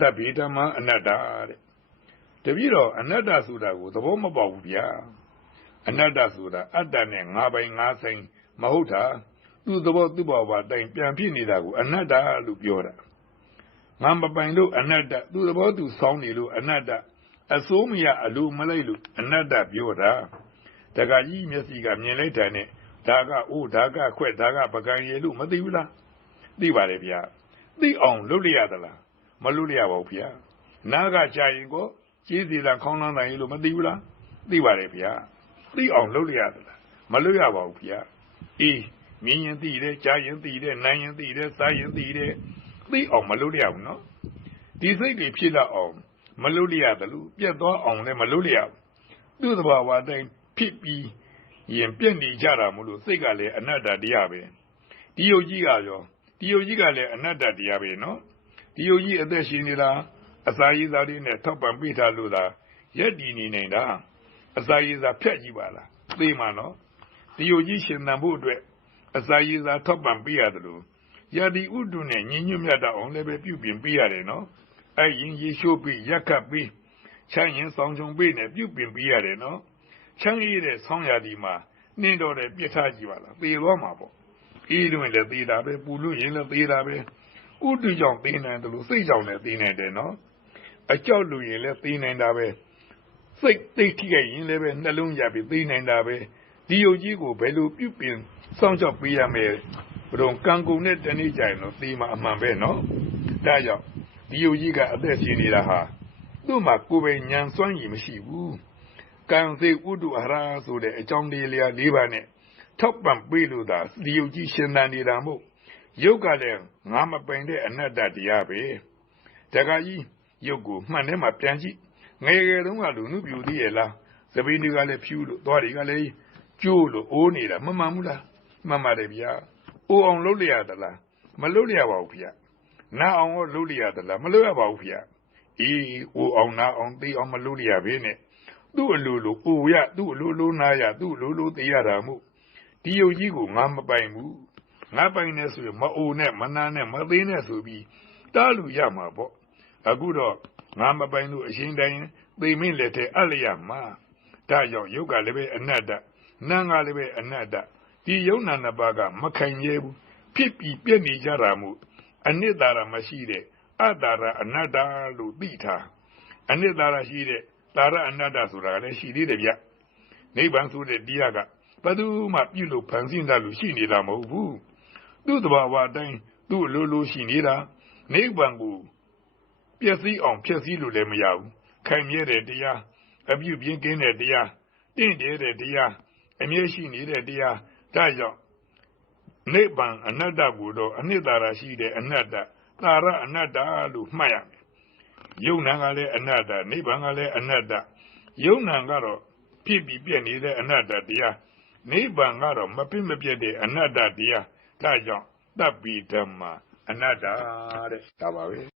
တပ်ဗေဓမ္မအနတ္တတဲ့တပည့်တော်အနတ္တဆိုတာကိုသဘောမပေါက်ဘူးဗျာအနတ္တဆိုတာအတ္တနဲ့ငါပိုင်ငါဆိုင်မဟုတ်တာသူ့သဘောသူ့ဘာဝတိုင်းပြန်ဖြစ်နေတာကိုအနတ္တလို့ပြောတာငါမပိုင်လို့အနတ္တသူ့သဘောသူဆောင်းနေလို့အနတ္တအစိုးမရအလိုမလိုက်လို့အနတ္တပြောတာတခါကြီးမျက်စိကမြင်လိုက်တာနဲ့ဒါကအိုးဒါကခွက်ဒါကပကံရည်လို့မသိဘူးလားသိပါတယ်ဗျာသိအောင်လုပ်ရသလားမလုပ်ရပါဘူးဗျာနားကကြာရင်ကိုကျေးဇူးလားခေါင်းနှမ်းတိုင်းလို့မသိဘူးလားသိပါတယ်ဗျာသိအောင်လုပ်ရသလားမလုပ်ရပါဘူးဗျာအေးမြင်ရင်သိတယ်ကြားရင်သိတယ်နားရင်သိတယ်စားရင်သိတယ်သိအောင်မလုပ်ရဘူးနော်ဒီစိတ်တွေဖြစ်လာအောင်မလုပ်ရတယ်လို့ပြတ်သွားအောင်လည်းမလုပ်ရဘူးသူ့သဘာဝတိုင်းဖြစ်ပြီးရင်ပြည့်နေကြတာမလို့စိတ်ကလည်းအနတ္တတရားပဲဒီယုတ်ကြီးကရောဒီယုတ်ကြီးကလည်းအနတ္တတရားပဲနော်ဒီယုတ်ကြီးအသက်ရှင်နေတာအစာရည်စားလေးနဲ့ထောက်ပံ့ပေးထားလို့သာရက်တည်နေနေတာအစာရည်စားဖြတ်ကြည့်ပါလားသိမှနော်ဒီယုတ်ကြီးရှင်သန်ဖို့အတွက်အစာရည်စားထောက်ပံ့ပေးရတယ်လို့ရာဒီဥတုနဲ့ညီညွတ်မြတ်အောင်လည်းပဲပြုပြင်ပေးရတယ်နော်အဲ့ရင်ရေရှိုးပြီးရက်ခတ်ပြီးချမ်းရင်ဆောင်ချုံပေးနဲ့ပြုပြင်ပေးရတယ်နော်ချမ်းရည်တဲ့ဆောင်းရာဒီမှာနှင်းတော်တဲ့ပြစ်ထားကြည့်ပါလားသေသွားမှာပေါ့အေးလို့လည်းသေတာပဲပူလို့ရင်လည်းသေတာပဲဥတုကြောင့်သေနိုင်တယ်လို့စိတ်ကြောင့်လည်းသေနိုင်တယ်နော်အကြောက်လို့ရင်လည်းသေနိုင်တာပဲစိတ်သိထိခဲ့ရင်လည်းပဲနှလုံးရပြီးသေနိုင်တာပဲဒီယုတ်ကြီးကိုဘယ်လိုပြုပြင်စောင့်ရှောက်ပေးရမယ်ဘယ်တော့ကံကုန်တဲ့တနေ့ကျရင်တော့သေမှာအမှန်ပဲနော်ဒါကြောင့်ဒီယုတ်ကြီးကအသက်ရှင်နေတာဟာသူ့မှာကိုယ်ပဲဉာဏ်စွမ်းရည်မရှိဘူးကံစေဥတုအရာဆိုတဲ့အကြောင်းလေး၄ပါးနဲ့ထောက်ပံ့ပေးလို့သာဒီယုတ်ကြီးရှင်သန်နေတာမို့ယုတ်ကလည်းငါမပိုင်တဲ့အနတ္တတရားပဲတခါကြီးယုတ်ကိုမှန်ထဲမှာပြန်ကြည့်ငယ်ငယ်တုန်းကလူနုပြူသေးရဲ့လားသပင်းတွေကလည်းဖြူလို့သွားတွေကလည်းကျိုးလို့အိုးနေတာမမှန်ဘူးလားမှန်ပါတယ်ဗျာအိုးအောင်လုပ်ရသလားမလုပ်ရပါဘူးဗျာနားအောင်ရောလုပ်ရသလားမလုပ်ရပါဘူးဗျာအေးအိုးအောင်နားအောင်သိအောင်မလုပ်ရဘဲနဲ့သူ့အလိုလိုအိုရသူ့အလိုလိုနားရသူ့အလိုလိုသိရတာမို့ဒီယုတ်ကြီးကိုငါမပိုင်ဘူးငါပိုင်နေဆိုရင်မအိုနဲ့မနာနဲ့မသေးနဲ့ဆိုပြီးတားလူရမှာပေါ့အခုတော့ငါမပိုင်လို့အရှင်တိုင်းသိမင်းလက်ထဲအပ်လျက်မှာဒါကြောင့်ယုတ်ကလည်းပဲအနတ္တနာငါလည်းပဲအနတ္တဒီယုံနာနှစ်ပါးကမခိုင်ရဲဘူးဖြစ်ပြီးပြည့်နေကြတာမို့အနိတ္တရာမရှိတဲ့အတ္တရာအနတ္တလို့သိထားအနိတ္တရာရှိတဲ့တာရအနတ္တဆိုတာလည်းရှိသေးတယ်ဗျနိဗ္ဗာန်ဆိုတဲ့တရားကဘယ်သူမှပြုလို့ဖန်ဆင်းတာလို့ရှိနေတာမဟုတ်ဘူးသူ့တဘာဝတိုင်းသူ့လိုလိုရှိနေတာနိဗ္ဗာန်ကိုပျက်စီးအောင်ဖျက်ဆီးလို့လည်းမရဘူးခိုင်မြဲတဲ့တရားအပြုပြင်းကင်းတဲ့တရားတင့်တယ်တဲ့တရားအမြဲရှိနေတဲ့တရားဒါကြောင့်နိဗ္ဗာန်အနတ္တကိုတော့အနိတ္တရာရှိတဲ့အနတ္တတာရအနတ္တလို့မှတ်ရမယ်ယုံနာကလည်းအနတ္တနိဗ္ဗာန်ကလည်းအနတ္တယုံနာကတော့ဖြစ်ပြီးပြည့်နေတဲ့အနတ္တတရားနိဗ္ဗာန်ကတော့မပြည့်မပြည့်တဲ့အနတ္တတရားဒါကြောင့်တပ်ပိဓမ္မာအနတ္တတဲ့ဒါပါပဲ